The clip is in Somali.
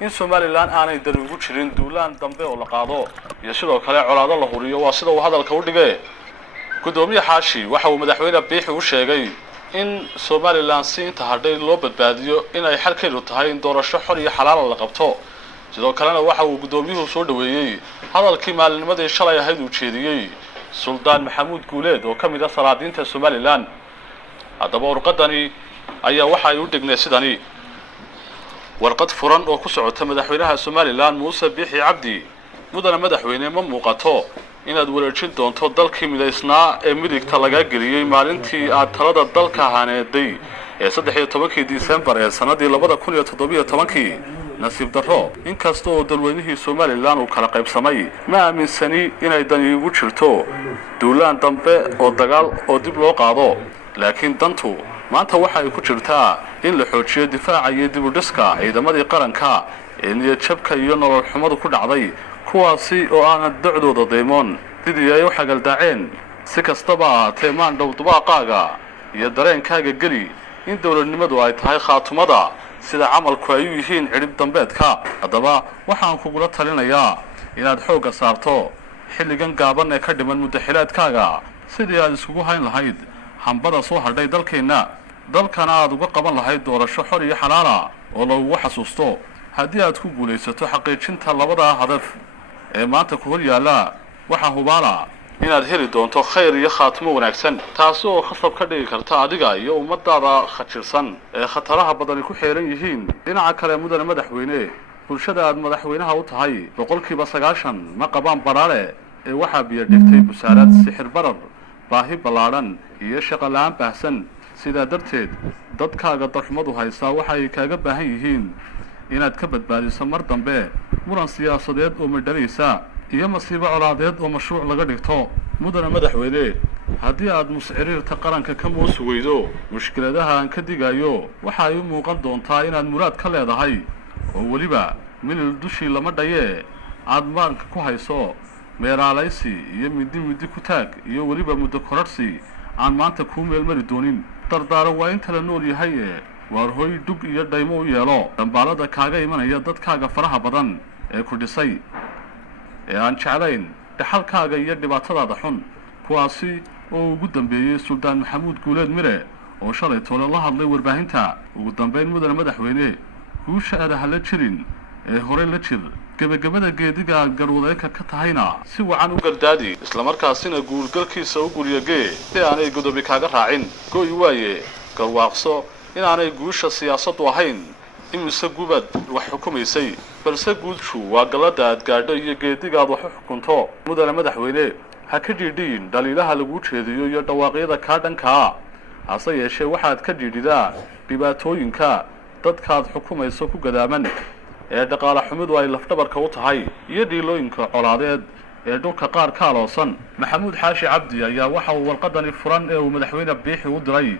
in Somaliland aanay dan ugu jirin duulaan dambe oo la qaado iyo sidoo kale colaado la huriyo waa sida uu hadalka u dhigay gudoomiye xaashi waxa uu madaxweyne biixi u sheegay in Somaliland si inta hadhay loo badbaadiyo in ay xalkeedu tahay in doorasho xor iyo xalaal la qabto sidoo kalena waxa uu gudoomiyuhu soo dhaweeyay hadalkii maalinnimadii shalay ahayd uu jeediyay Sultan Maxamuud Guuleed oo kamid ah salaadiinta Somaliland haddaba warqadani ayaa waxa ay u dhignay sidani warqad furan oo ku socota madaxweynaha Somaliland Muuse Biixi Cabdi mudana madaxweyne ma muuqato inaad wareejin doonto dalkii midaysnaa ee midigta laga geliyay maalintii aad talada dalka haaneeday ee 13 December ee sanadii 2017 nasiib darro inkasta oo dalweynihii Somaliland uu kala qaybsamay ma aaminsani inay dani ugu jirto duulaan dambe oo dagaal oo dib loo qaado laakiin dantu maanta waxa ay ku jirtaa in la xoojiyo difaaca iyo dib u dhiska ciidamadii qaranka ee niyad jabka iyo nolol xumadu ku dhacday kuwaasi oo aan dacdooda deemoon sidii ay u xagaldaaceen si kastaba teemaan dhowdbaaqaaga iyo dareenkaaga geli in dawladnimadu ay tahay khaatumada sida camalku ay u yihiin cirib dambeedka haddaba waxaan kugula talinayaa inaad xoogga saarto xilligan gaaban ee ka dhiman muddaxilaadkaaga sidii aad isugu hayn lahayd hambada soo hadhay dalkeena dalkana aad uga qaban lahayd doorasho xor iyo xalaal oo lagu xasuusto haddii aad ku guulaysato xaqiijinta labada hadaf ee maanta ku hor yaala waxa hubaala inaad heli doonto khayr iyo khaatimo wanaagsan taas oo khasab ka dhigi karta adiga iyo ummadaada khajirsan ee khataraha badan ku xeeran yihiin dhinaca kale mudane madaxweyne bulshada aad madaxweynaha u tahay 90% ma qabaan baraare ee waxa biyo dhigtay busaarad sixir barar baahi balaaran iyo shaqo la'aan baahsan sida darteed dadkaaga darxumadu haysta waxa ay kaaga baahan yihiin inaad ka badbaadiso mar dambe muran siyaasadeed oo midhanaysa iyo masiibo colaadeed oo mashruuc laga dhigto mudane madaxweyne haddii aad musciriirta qaranka ka moos weydo mushkiladaha aan ka digayo waxa ay u muuqan doontaa inaad muraad ka leedahay oo weliba milil dushii lama dhaye aad maanka ku hayso meeraalaysi iyo midi ku taag iyo weliba muddo kororsi aan maanta ku meelmari doonin dardaaran waa inta la nool yahay waar hooy dug iyo dhaymo u yeelo dambaalada kaaga imanaya dadkaaga faraha badan ee ku dhisay ee aan jeclayn dhaxalkaaga iyo dhibaatadaada xun kuwaasi oo ugu dambeeyay Sultan Maxamuud Guuleed Mire oo shalay toona la hadlay warbaahinta ugu dambeyn mudane madaxweyne guusha aad hala jirin ee hore la jir gabagabada geediga garwadayka ka tahayna si wacan u gardaadi isla markaasina guulgalkiisa u guriyagee si aanay godobi kaaga raacin gooy waaye garwaaqso inaanay guusha siyaasaddu ahayn imise gubad wax xukumaysay balse guulshu waa galada aad gaadho iyo geediga aad wax xukunto mudane madaxweyne ha ka dhiidhiin dhaliilaha lagu jeediyo iyo dhawaaqyada ka dhanka hase yeeshee waxaad ka dhiidhidaa dhibaatooyinka dadkaad xukumayso ku gadaaman ee dhaqaale xumidu ay lafdhabarka u tahay iyo dhiilooyinka colaadeed ee dhulka qaar ka aloosan maxamuud xaashi cabdi ayaa waxa uu warqadani furan ee uu madaxweyne biixi u diray